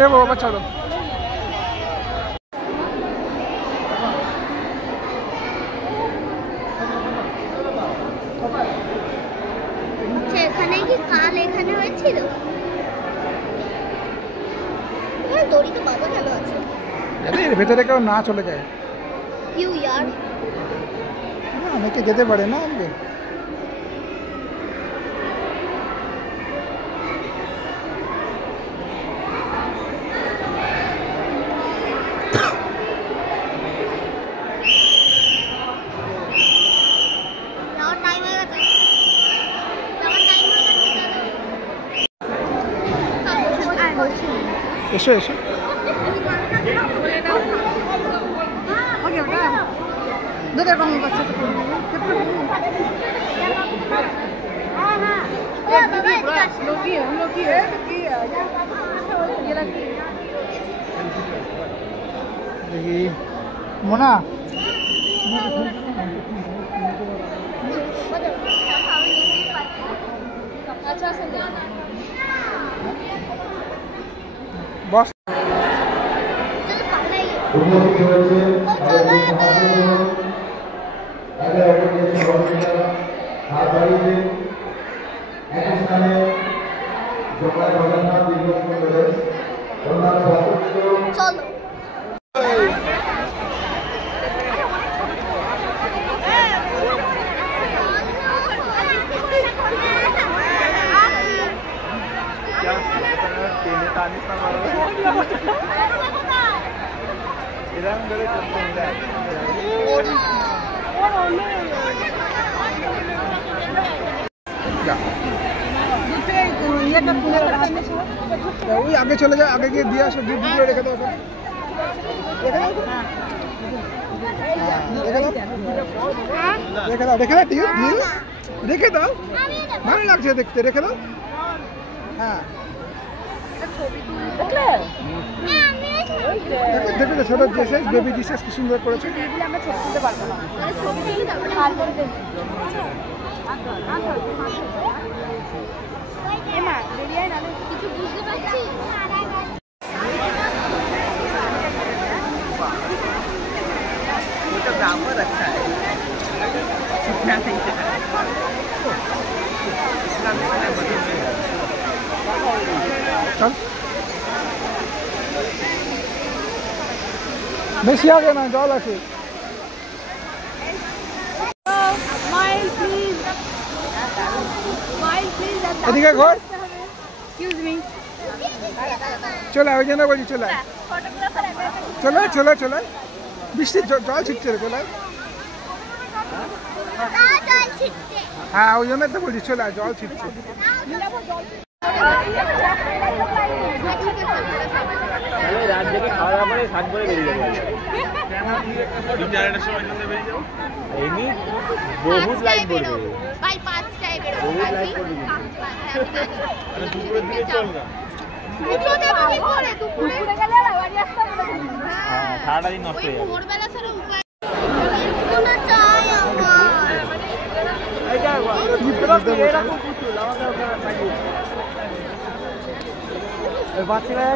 দেবো বাবা, চলো। এখানে কি কাল এখানে হয়েছিল? দড়ি তো বাবা ভালো আছে। এর ভেতরে কেউ না চলে যায়। ইউ ইয়ার অনেকে যেতে পারে না। এসো এসো। দেখি মোনা, বস। চলো ওই আগে চলে যায়, আগে গিয়ে দিয়ে আসো, দুধ দিয়ে রেখে দাও। রেখে দাও, রেখে দাও, রেখে দাও, ভালো লাগছে দেখতে, রেখে দাও। হ্যাঁ দেখো তো ছোট জিসাস, বেবি জিসাস কি সুন্দর করেছে। আমরা ছবি তুলতে পারবো না, ছবি তুলি কিছু বুঝতে পারছি। বেশি আগে না, জল আছে। এদিকে ঘর, চলে ওই জন্য বলছি, চলে চলে চলে চলে। বৃষ্টির জল ছিটছে রে, চলে। হ্যাঁ ওই জন্য তো বলছি, চলে জল ছিটছে। রাত থেকে খাওয়া দাওয়া করে সাত করে বেরিয়ে যাবো। এমনি বহুত লাইট পড়বে, বহুত লাইট পড়বে। দুপুরের দিকে চল না, হ্যাঁ সারাটা দিন নষ্ট হয়ে যাবে। বাচ্চারা